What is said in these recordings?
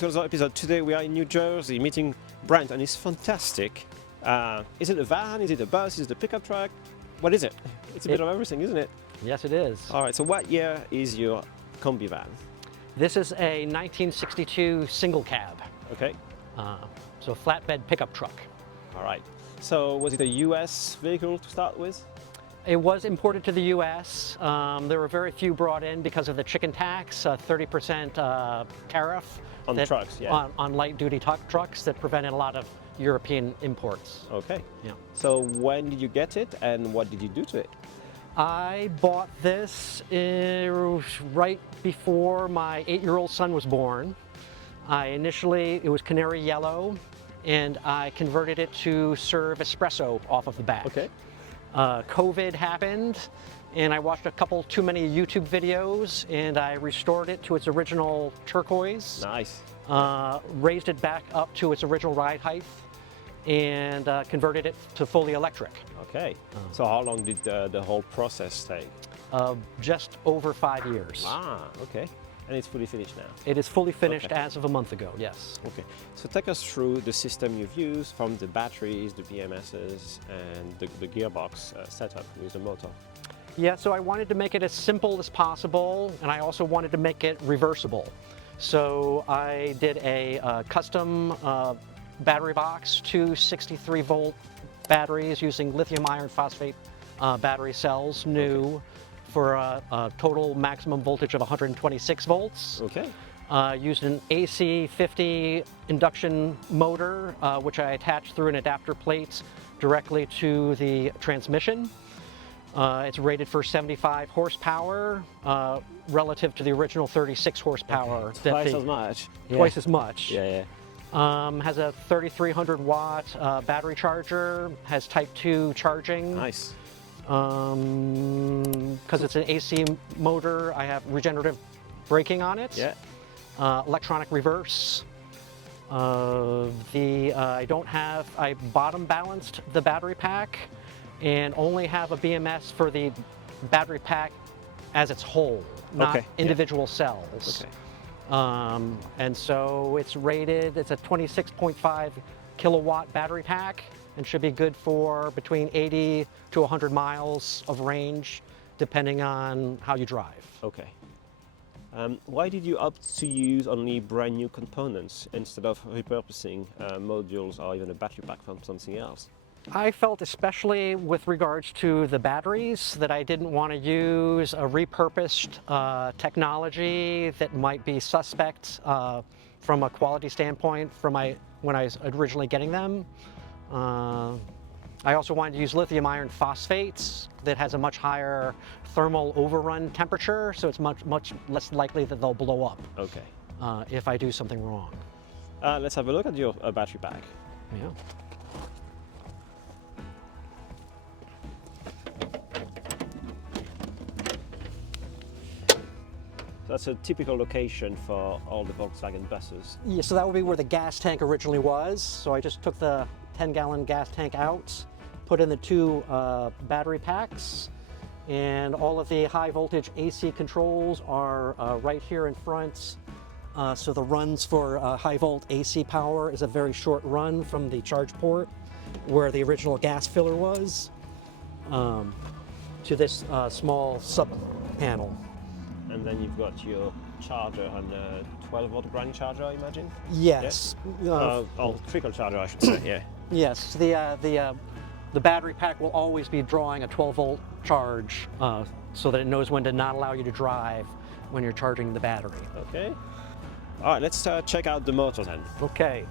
to another episode. Today we are in New Jersey meeting Brent, and it's fantastic. Is it a van? Is it a bus? Is it a pickup truck? What is it? It's a bit of everything, isn't it? Yes, it is. All right, so what year is your combi van? This is a 1962 single cab. Okay. So flatbed pickup truck. All right. So was it a US vehicle to start with? It was imported to the U.S. There were very few brought in because of the chicken tax, 30% tariff On the trucks, yeah. on light-duty trucks that prevented a lot of European imports. Okay. Yeah. So when did you get it, and what did you do to it? I bought this right before my 8-year-old son was born. It was canary yellow, and I converted it to serve espresso off of the back. Okay. COVID happened, and I watched a couple too many YouTube videos, and I restored it to its original turquoise. Nice. Raised it back up to its original ride height, and converted it to fully electric. Okay. So how long did the whole process take? Just over 5 years. Ah, okay. And it's fully finished now? It is fully finished Okay. as of a month ago, yes. Okay, so take us through the system you've used, from the batteries, the BMSs, and the gearbox setup with the motor. Yeah, so I wanted to make it as simple as possible, and I also wanted to make it reversible. So I did a custom battery box, two 63-volt batteries using lithium iron phosphate battery cells, new. Okay. For a total maximum voltage of 126 volts. Okay. Used an AC 50 induction motor, which I attached through an adapter plate directly to the transmission. It's rated for 75 horsepower, relative to the original 36 horsepower. Okay. Twice as much. Twice as much. Yeah, yeah. Has a 3,300 watt battery charger, has Type 2 charging. Nice. Because it's an AC motor, I have regenerative braking on it. Yeah. Electronic reverse. I bottom balanced the battery pack and only have a BMS for the battery pack as its whole, not Okay. individual cells. Okay. And so it's rated, it's a 26.5 kilowatt battery pack, and should be good for between 80 to 100 miles of range, depending on how you drive. Okay. Why did you opt to use only brand new components instead of repurposing modules or even a battery pack from something else? I felt, especially with regards to the batteries, that I didn't want to use a repurposed technology that might be suspect from a quality standpoint when I was originally getting them. I also wanted to use lithium iron phosphates that has a much higher thermal overrun temperature, so it's much less likely that they'll blow up. Okay. If I do something wrong. Let's have a look at your battery pack. Yeah. That's a typical location for all the Volkswagen buses. Yeah, so that would be where the gas tank originally was. So I just took the 10-gallon gas tank out, put in the two battery packs, and all of the high voltage AC controls are right here in front. So the runs for high volt AC power is a very short run from the charge port where the original gas filler was to this small sub panel. And then you've got your charger and a 12-volt ground charger, I imagine? Yes. Or trickle charger, I should say, yeah. Yes, the battery pack will always be drawing a 12-volt charge so that it knows when to not allow you to drive when you're charging the battery. Okay. All right, let's check out the motor then. Okay.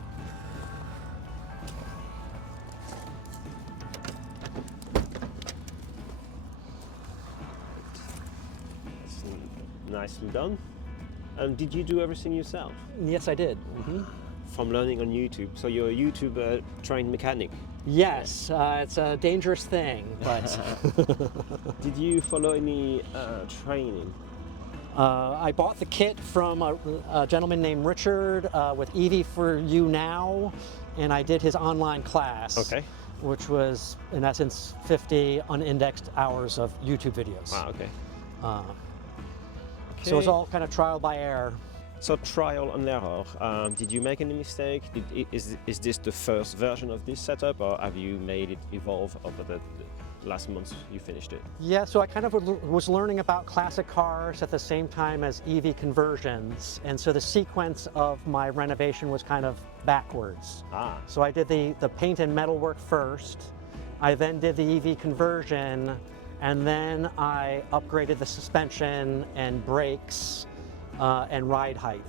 Nicely done. Did you do everything yourself? Yes, I did. From learning on YouTube. So you're a YouTube trained mechanic. Yes, it's a dangerous thing, but Did you follow any training? I bought the kit from a gentleman named Richard with EV for You Now, and I did his online class. Okay. Which was, in essence, 50 unindexed hours of YouTube videos. Wow, okay. So it's all kind of trial by error. So trial and error. Did you make any mistake? Is this the first version of this setup, or have you made it evolve over the last months you finished it? Yeah, so I kind of was learning about classic cars at the same time as EV conversions, and so the sequence of my renovation was kind of backwards. So I did the paint and metal work first, I then did the EV conversion, and then I upgraded the suspension and brakes and ride height.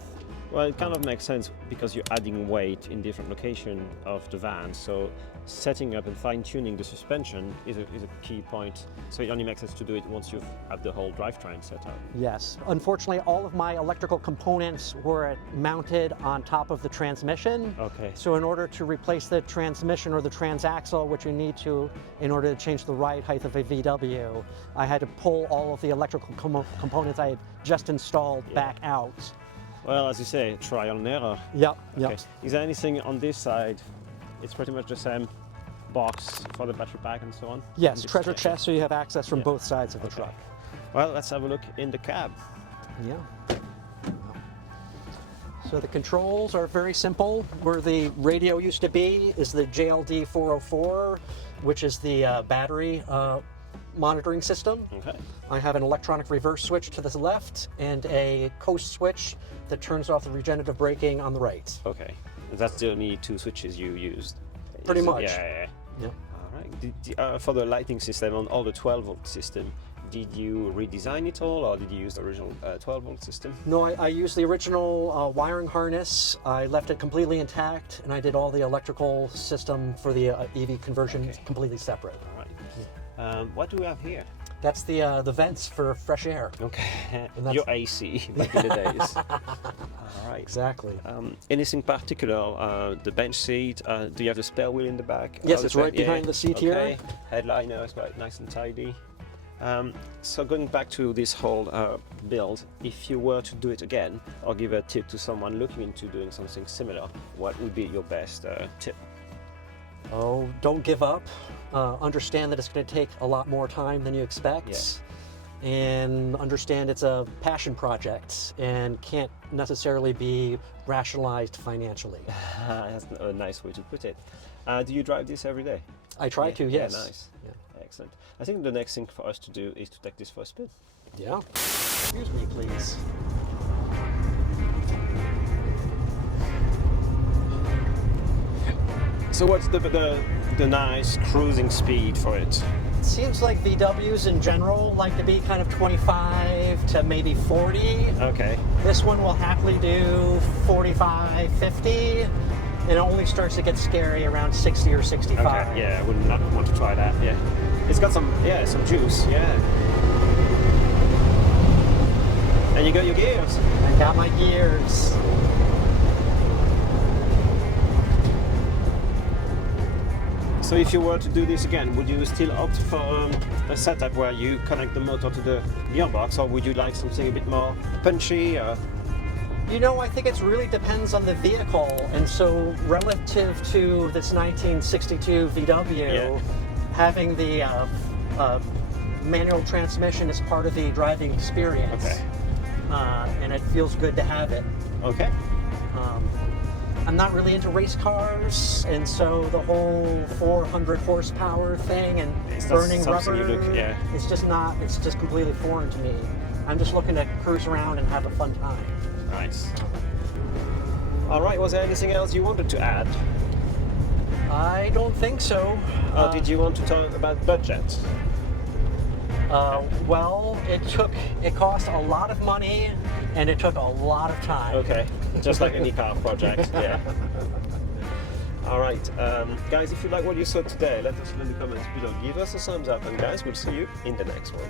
Well, it kind of makes sense because you're adding weight in different locations of the van. So setting up and fine-tuning the suspension is a key point. So it only makes sense to do it once you've had the whole drivetrain set up. Yes. Unfortunately, all of my electrical components were mounted on top of the transmission. Okay. So in order to replace the transmission or the transaxle, which you need to in order to change the ride height of a VW, I had to pull all of the electrical components I had just installed back out. Well, as you say, trial and error. Yep. Okay. Is there anything on this side? It's pretty much the same box for the battery pack and so on? Yes, treasure chest, so you have access from both sides of the truck. Well, let's have a look in the cab. Yeah. So the controls are very simple. Where the radio used to be is the JLD 404, which is the battery monitoring system. Okay. I have an electronic reverse switch to the left and a coast switch that turns off the regenerative braking on the right. Okay. That's the only two switches you used? Pretty much. Yeah. Yep. All right. For the lighting system on all the 12-volt system, did you redesign it all, or did you use the original 12-volt system? No, I used the original wiring harness. I left it completely intact, and I did all the electrical system for the EV conversion completely separate. All right. What do we have here? That's the vents for fresh air. Okay. Your AC back in the days. All right. Exactly. Anything particular? The bench seat? Do you have the spare wheel in the back? Yes, it's right behind the seat here. Headliner is quite nice and tidy. So going back to this whole build, if you were to do it again, or give a tip to someone looking into doing something similar, what would be your best tip? Oh, don't give up. Understand that it's going to take a lot more time than you expect. And understand it's a passion project and can't necessarily be rationalized financially. That's a nice way to put it. Do you drive this every day? I try to, yes. Yeah, nice. Yeah. Excellent. I think the next thing for us to do is to take this for a spin. Yeah. Excuse me, please. So what's the nice cruising speed for it? It seems like VWs in general like to be kind of 25 to maybe 40. Okay. This one will happily do 45, 50. It only starts to get scary around 60 or 65. Okay. Yeah, I would not want to try that. Yeah. It's got some juice. Yeah. And you got your gears. I got my gears. So if you were to do this again, would you still opt for a setup where you connect the motor to the gearbox, or would you like something a bit more punchy? You know, I think it really depends on the vehicle, and so relative to this 1962 VW, having the manual transmission is part of the driving experience. Okay. And it feels good to have it. Okay. I'm not really into race cars, and so the whole 400 horsepower thing and burning rubber, it's just completely foreign to me. I'm just looking to cruise around and have a fun time. Nice. All right, was there anything else you wanted to add? I don't think so. Did you want to talk about budget? Well, it cost a lot of money, and it took a lot of time. Okay, just like any car project, yeah. All right, guys, if you like what you saw today, let us know in the comments below. Give us a thumbs up, and guys, we'll see you in the next one.